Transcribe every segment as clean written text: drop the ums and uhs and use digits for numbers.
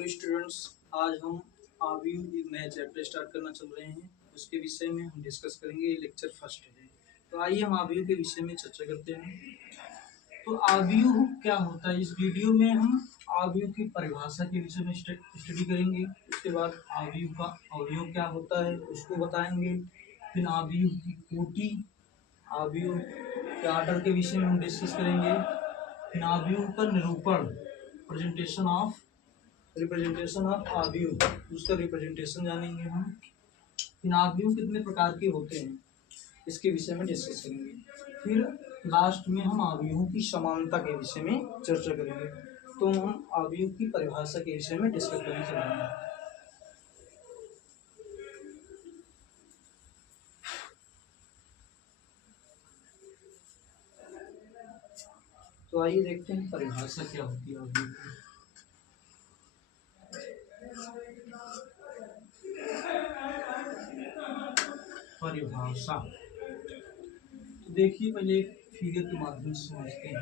Hello students, आज हम आव्यूह एक नया चैप्टर स्टार्ट करना चल रहे हैं। उसके विषय में हम डिस्कस करेंगे। ये लेक्चर फर्स्ट है। तो आइए हम आव्यूह के विषय में चर्चा करते हैं। तो आव्यूह क्या होता है, इस वीडियो में हम आव्यूह की परिभाषा के विषय में स्टडी करेंगे। उसके बाद आव्यूह का अवयव क्या होता है उसको बताएंगे। फिर आव्यूह की कोटि, आव्यूह के आर्डर के विषय में हम डिस्कस करेंगे। फिर आव्यूह का निरूपण, रिप्रेजेंटेशन ऑफ आव्यूह, उसका रिप्रेजेंटेशन जानेंगे हम। फिर आव्यूह कितने प्रकार के होते हैं इसके विषय में डिस्कस करेंगे। फिर लास्ट में हम आव्यूहों की समानता के विषय में चर्चा करेंगे। तो हम आव्यूह की परिभाषा के विषय में डिस्कस करने चल रहे हैं। तो आइए देखते हैं परिभाषा क्या होती है आव्यूह की। परिभाषा तो देखिए, पहले एक फिगर के माध्यम से समझते हैं।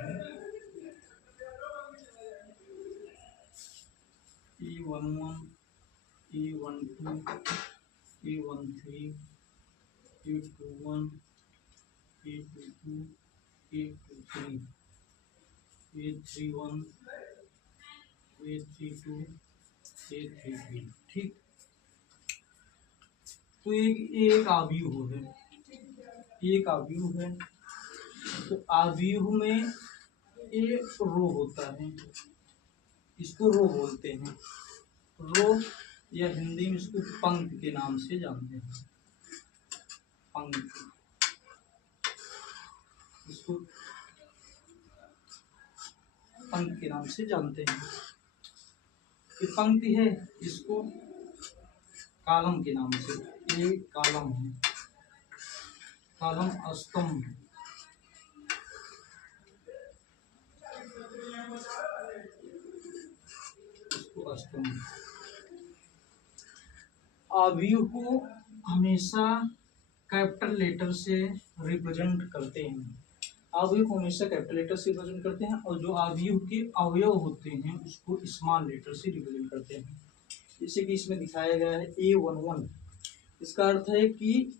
E11, E12, E13, E21, E22, E23, E31, E32, E33। ठीक, तो एक आव्यूह है, एक आव्यूह है। तो आव्यूह में एक रो होता है, इसको रो बोलते हैं। रो या हिंदी में इसको पंक्ति के नाम से जानते हैं। पंक्ति, इसको पंक्ति के नाम से जानते हैं। ये पंक्ति है, इसको कॉलम के नाम से, ये कॉलम है, कॉलम स्तंभ। इसको स्तंभ। आव्यूह को हमेशा कैपिटल लेटर से रिप्रेजेंट करते हैं। आव्यूह को हमेशा कैपिटल लेटर से रिप्रेजेंट करते हैं, और जो आव्यूह के अवयव होते हैं उसको स्मॉल लेटर से रिप्रेजेंट करते हैं। जैसे कि इसमें दिखाया गया है A11। इसका अर्थ है कि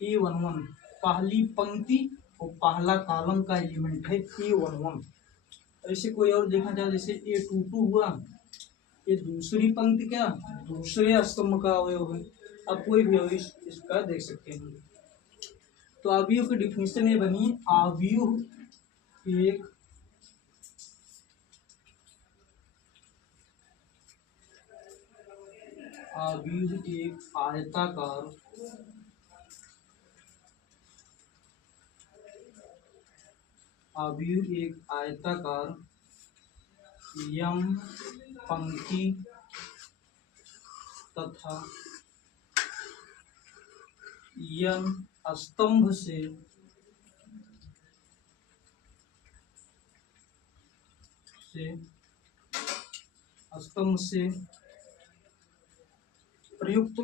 A11 पहली पंक्ति और पहला कॉलम का एलिमेंट है A11। ऐसे कोई और देखा जाए, जैसे A22 हुआ, ये दूसरी पंक्ति क्या दूसरे स्तंभ का अवयव है। अब कोई भी अवयव इसका देख सकते हैं। तो आव्यूह की डिफिनेशन ये बनी, आव्यूह एक आयताकार यम पंक्ति तथा यम स्तंभ से प्रयुक्त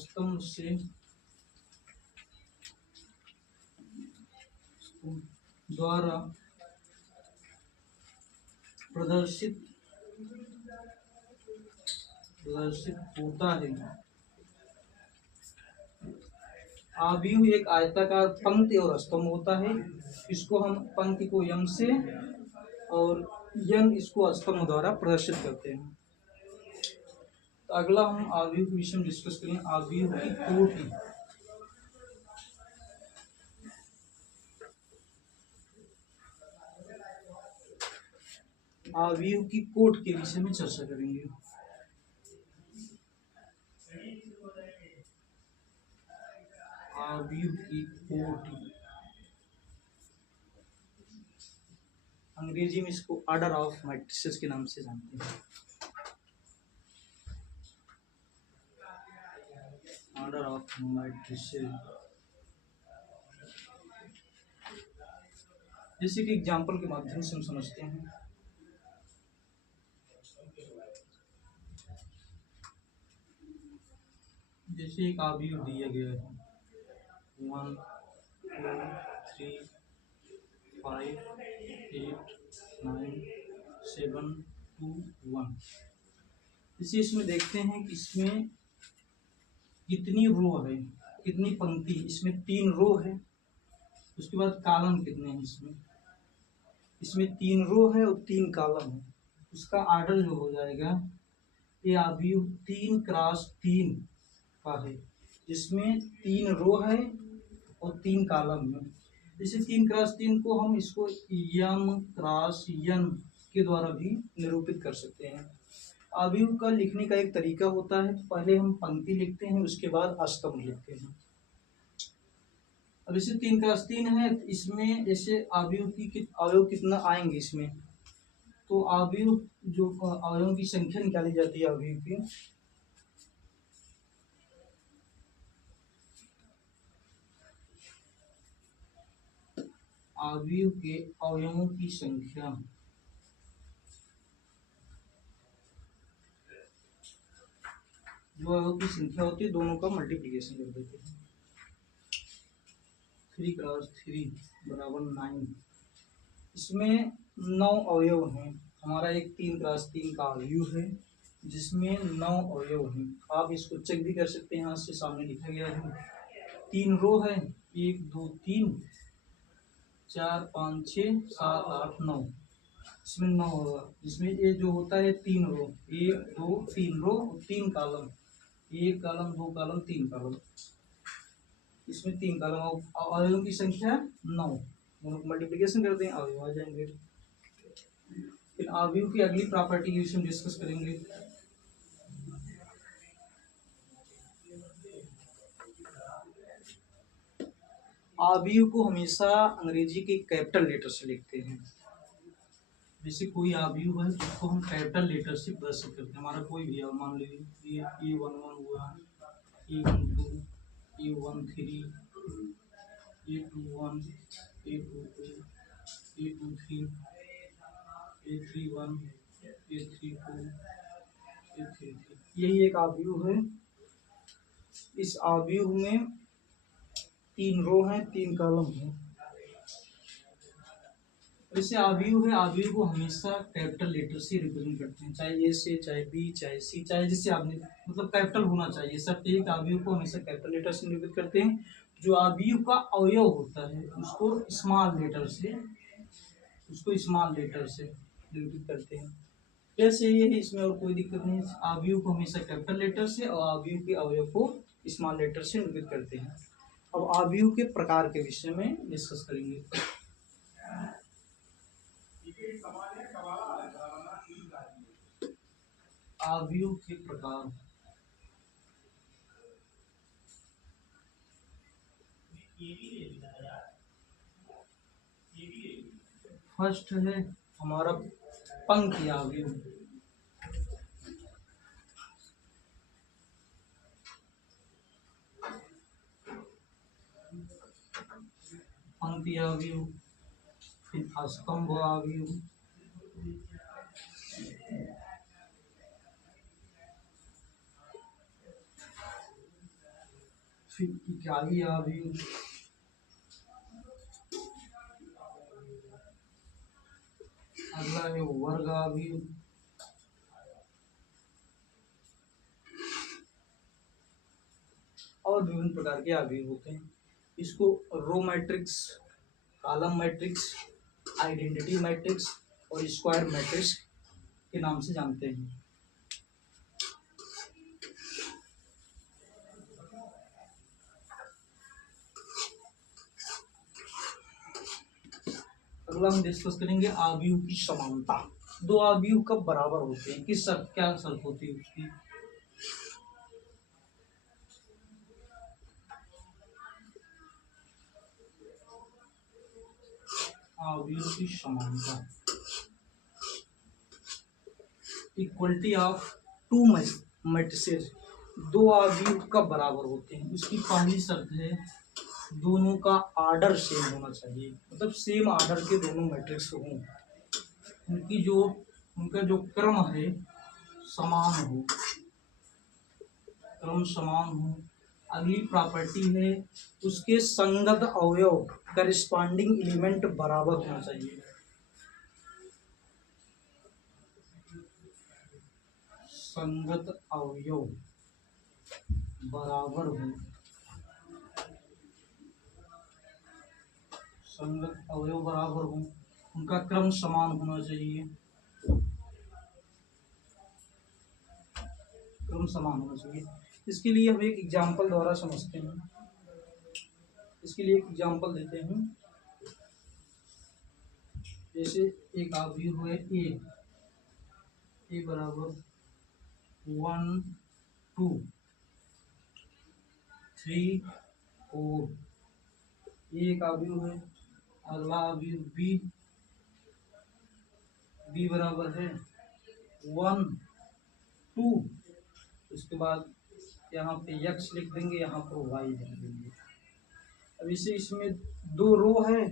स्तंभ से द्वारा प्रदर्शित होता है। आव्यूह एक आयताकार पंक्ति और स्तंभ होता है। इसको हम पंक्ति को यम से और यम इसको स्तंभ द्वारा प्रदर्शित करते हैं। तो अगला हम आव्यूह के विषय में डिस्कस करेंगे, आव्यूह की कोटि। आव्यूह की कोट के विषय में चर्चा करेंगे। आव्यूह की कोटि, अंग्रेजी में इसको ऑर्डर ऑफ मैट्रिसेस के नाम से जानते हैं। ऑर्डर ऑफ मैट्रिसेस, जैसे कि एग्जाम्पल के माध्यम से हम समझते हैं। जैसे एक आव्यूह दिया गया है 1 2 3 5 8 9 7 2 1। इसे इसमें देखते हैं कि इसमें कितनी रो है, कितनी पंक्ति। इसमें 3 रो है। उसके बाद कॉलम कितने हैं इसमें, इसमें 3 रो है और 3 कॉलम है। उसका ऑर्डर जो हो जाएगा, ये अवयव 3 क्रॉस 3 का है, जिसमें 3 रो है और 3 कॉलम है। जैसे 3 क्रॉस 3 को हम इसको यम क्रॉस यन के द्वारा भी निरूपित कर सकते हैं। अवयव का लिखने का एक तरीका होता है, पहले हम पंक्ति लिखते हैं, उसके बाद स्तंभ लिखते हैं। अब इसे 3 क्रॉस 3 है, इसमें जैसे अवयव कितना आएंगे इसमें, तो अवयव जो अवयवों की संख्या निकाली जाती है अवयव की, अवयव के अवयवों की संख्या जो अवयवों की संख्या होती है दोनों का मल्टीप्लिकेशन कर देते हैं। 3 क्रॉस 3 बराबर 9। इसमें 9 अवयव हैं। हमारा एक 3 क्रॉस 3 का अवयव है जिसमें 9 अवयव हैं। आप इसको चेक भी कर सकते हैं, यहाँ से सामने लिखा गया है। 3 रो है, 1 2 3 4 5 6 7 8 9। इसमें 9 होगा, जिसमें ये जो होता है 3 रो, 1 2 3 रो और 3 कॉलम, 1 कॉलम 2 कॉलम 3 कॉलम। इसमें 3 कॉलम और अवयवों की संख्या 9। दोनों को मल्टीप्लिकेशन करते हैं, अवयव आ जाएंगे। फिर अवयव की अगली प्रॉपर्टी की हम डिस्कस करेंगे। अवयव को हमेशा अंग्रेजी के कैपिटल लेटर से लिखते हैं। जैसे कोई अवयव है उसको हम कैपिटल लेटर से प्रदर्शित करते हैं। हमारा कोई भी मान लीजिए A11 हुआ, A12, A13, A21, A22, A23, A31, A32, A33, यही एक अवयव है। इस अवयव में 3 रो हैं, 3 कॉलम हैं। वैसे अवयव है, अवयव को हमेशा कैपिटल लेटर से रिप्रेजेंट करते हैं, चाहे ए से, चाहे बी, चाहे सी, चाहे जिससे आपने मतलब कैपिटल होना चाहिए। सब एक अवयव को हमेशा कैपिटल लेटर से निरूपित करते हैं। जो अवयव का अवयव होता है उसको स्मॉल लेटर से निरूपित करते हैं। जैसे ये है, इसमें और कोई दिक्कत नहीं है। अवयव को हमेशा कैपिटल लेटर से और अवयव के अवयव को स्मॉल लेटर से निरूपित करते हैं। अब अवयव के प्रकार के विषय में डिस्कस करेंगे। अवयव के प्रकार। फर्स्ट है हमारा पंक्ति अवयव। पंक्ति अवयव, फिर स्तंभ अवयव, फिर इकाई अवयव, अगला है वर्ग अवयव, और विभिन्न प्रकार के अवयव होते हैं। इसको row matrix, column matrix, identity matrix और स्क्वायर मैट्रिक्स के नाम से जानते हैं। अगला हम डिस्कस करेंगे अवयव की समानता। दो अवयव कब बराबर होते हैं, किस शर्त, क्या शर्त होती है उसकी। अवयव की समानता, इक्वलिटी ऑफ टू मैट्रिसेस। दो अवयव कब बराबर होते हैं, उसकी पहली शर्त है दोनों का ऑर्डर सेम होना चाहिए, मतलब सेम ऑर्डर के दोनों मैट्रिक्स हों, उनका जो क्रम है समान हो, क्रम समान हो। अगली प्रॉपर्टी है उसके संगत अवयव, करिस्पॉन्डिंग एलिमेंट बराबर होना चाहिए। संगत अवयव बराबर हो, संगत अवयव बराबर हो, उनका क्रम समान होना चाहिए, क्रम समान होना चाहिए। इसके लिए हम एक एग्जाम्पल द्वारा समझते हैं। इसके लिए एक एग्जाम्पल देते हैं। जैसे एक अवयव है ए बराबर 1 2 3 4, ये एक अवयव है। अगला अवयव बी बराबर है 1 2, उसके बाद यहाँ पे x लिख देंगे, यहाँ पर y लिख देंगे। अब इसे इसमें 2 रो है,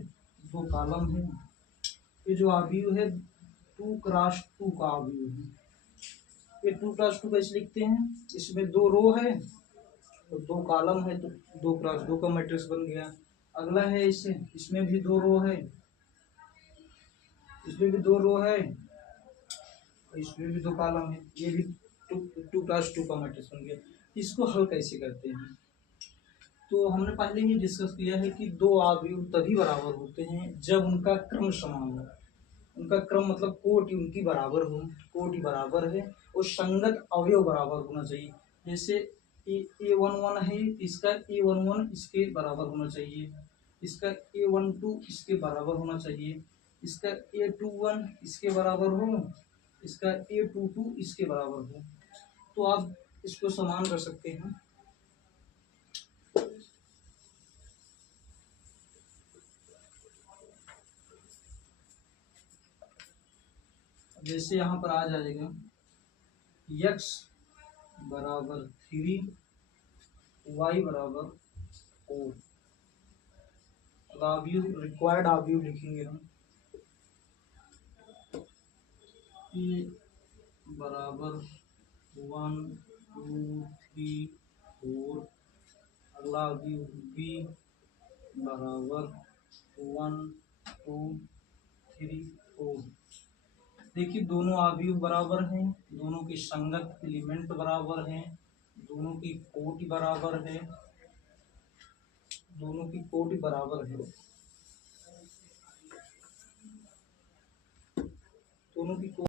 2 कॉलम है। ये जो अवयव है 2 क्रॉस 2 का अवयव है। ये 2 क्रॉस 2 कैसे लिखते हैं? इसमें 2 रो है तो 2 कॉलम है, तो 2 क्रॉस 2 का मैट्रिक्स बन गया। अगला है इसमें भी 2 रो है, इसमें भी 2 रो है, इसमें भी 2 कॉलम है, ये भी 2 क्रॉस 2 का मैट्रिक्स बन गया। इसको हल कैसे करते हैं? तो हमने पहले ही डिस्कस किया है कि 2 अवयव तभी बराबर होते हैं जब उनका क्रम समान हो। उनका क्रम मतलब कोटि उनकी बराबर हो, कोटि बराबर है और संगत अवयव बराबर होना चाहिए। जैसे A11 है, इसका A11 इसके बराबर होना चाहिए, इसका A12 इसके बराबर होना चाहिए, इसका A21 इसके बराबर हो, इसका A22 इसके बराबर हो। तो आप इसको समान कर सकते हैं। जैसे यहाँ पर आ जाएगा x बराबर 3, y बराबर 4। अवयव रिक्वायर्ड अवयव लिखेंगे हम। ए बराबर 1 2 3 4, अगला अवयव बी बराबर 1 2 3 4। देखिए दोनों अवयव बराबर हैं, दोनों की संगत एलिमेंट बराबर हैं, दोनों की कोटि बराबर है, दोनों की कोटि बराबर है, दोनों की